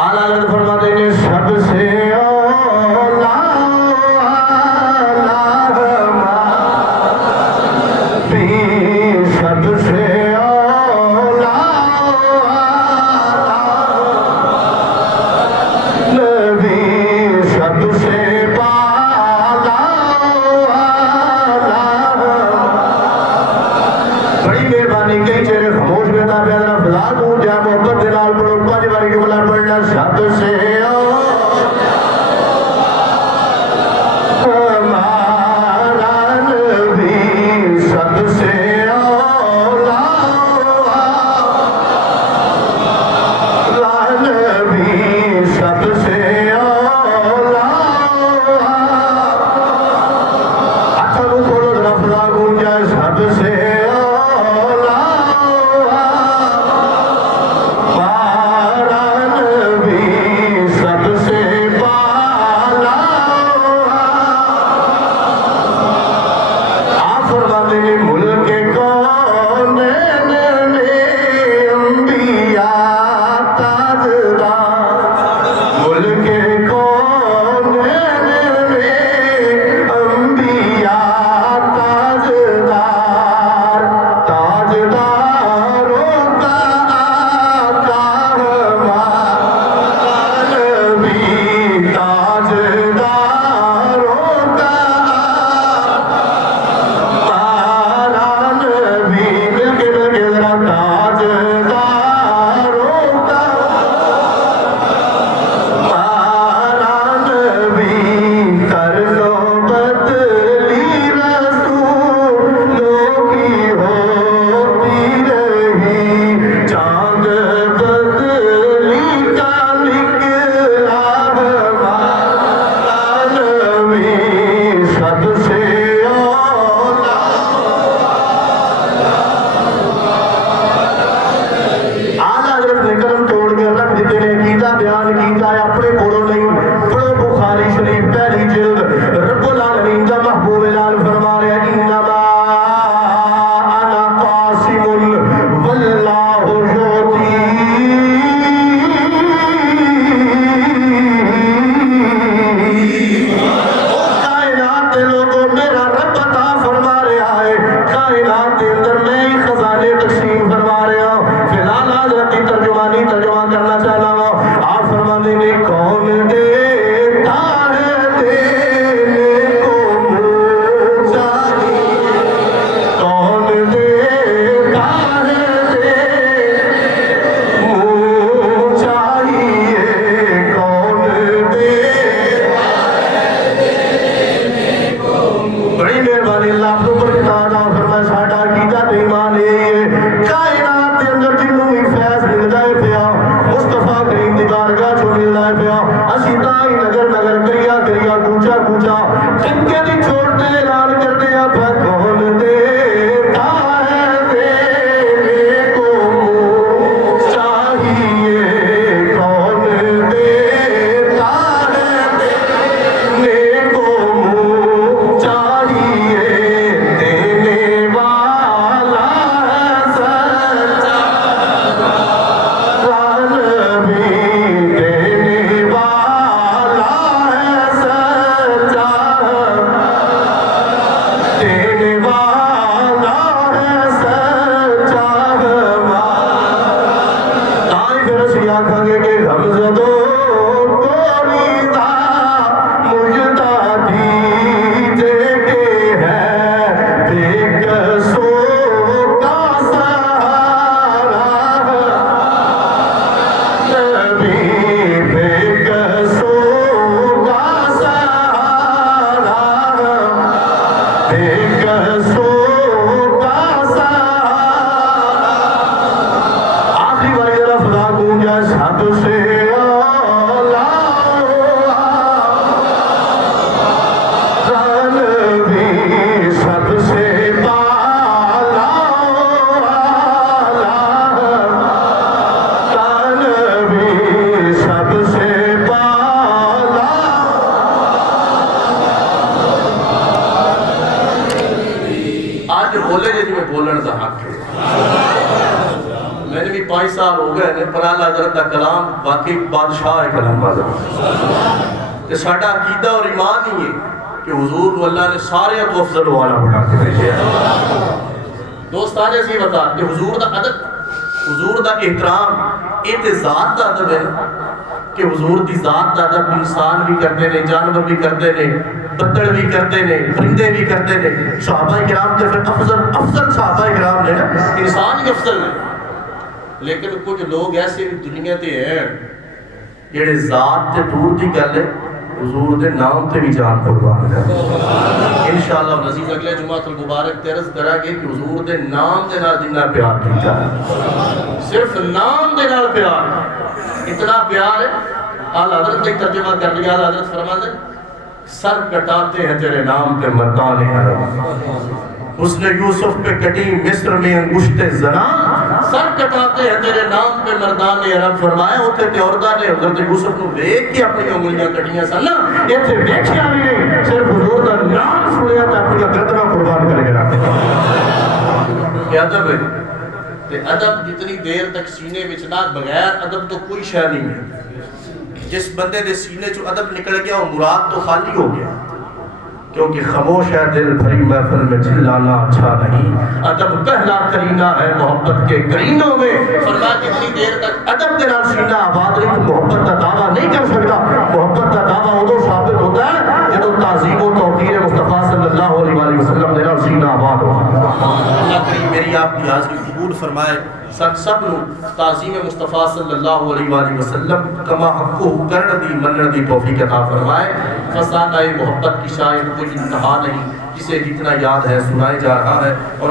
आला हज़रत फरमाते हैं सबसे औला सबसे औला नबी सबसे पाला बड़ी मेहरबानी कई चेहरे खामोश में था प्यारा फिलहाल तू जा मोहब्बत के नाल पढ़ो पांच बारी के बोला पढ़ना सबसे हमारा नबी सबसे ने पर आला हज़रत दा कलाम वाकई बादशाह है कलाम आज़म ते साडा अकीदा और ईमान ही है कि हुजूर को अल्लाह ने सारे तो अफजल वाला बना के भेजा दोस्ताने से बता कि हुजूर दा अदब हुजूर दा एहतराम ये ते ज़ात दा अदब है कि हुजूर दी ज़ात दा अदब इंसान भी करते ने जानवर भी करते ने बद्दड़ भी करते ने परिंदे भी करते ने सहाबा किराम ते फिर अफजल सहाबा किराम ने ना इंसान ही अफजल ने लेकिन कुछ लोग ऐसे भी दुनिया ते हैं जेड़े ज़ात ते दूर दी गल है हुजूर दे नाम ते भी जान कुर्बान कर इंशाअल्लाह नज़ीज़ अगले जुमातुल मुबारक ते अर्ज़ करांगे कि हुजूर दे नाम दे नाल जिन्ना प्यार कीता सिर्फ नाम दे नाल प्यार इतना प्यार है आला हज़रत ने तर्जुमा कर लिया आला हज़रत फरमाते सर कटाते हैं तेरे नाम पे मर्दाने अरब उसने यूसुफ पे कटी मिस्र में अंगुश्ते ज़ना सर कटाते हैं तेरे नाम पे मर्दाने अरब फरमाया उथे ते औरतां ने हज़रत यूसुफ नु देख के अपनी उंगलियां कटियां सन ना इथे वेखिया भी नहीं सिर्फ हुजूर दा नाम सुनिया ते अपनी गर्दनां कुर्बान करके रख क्या अदब है ते अदब जितनी देर तक सीने विच ना बगैर अदब तो कोई शय नहीं है जिस बंदे दे सीने चो अदब निकल गया वो मुराद तो खाली हो गया क्योंकि खामोश है दिल भरी महफिल में चिल्लाना अच्छा नहीं अदब पहला करीना है मोहब्बत के करीनों में फरमाया जितनी देर तक अदब के नाल सीना आबाद नहीं तो मोहब्बत का दावा नहीं कर सकता मोहब्बत का दावा उदो साबित होता है जब ताज़ीम व तौक़ीर मुस्तफ़ा सल्लल्लाहु अलैहि वसल्लम दे नाल सीना आबाद हो अल्लाह करीम मेरी आपकी हाज़िरी कबूल फरमाए सब ताज़ीम मुस्तफ़ा सल्लल्लाहु अलैहि वसल्लम कमा हक़्क़ु करन दी मनन दी तौफ़ीक़ अता फरमाए फसाना मोहब्बत की शायद कोई इंतहा नहीं जिसे जितना याद है सुनाया जा रहा है और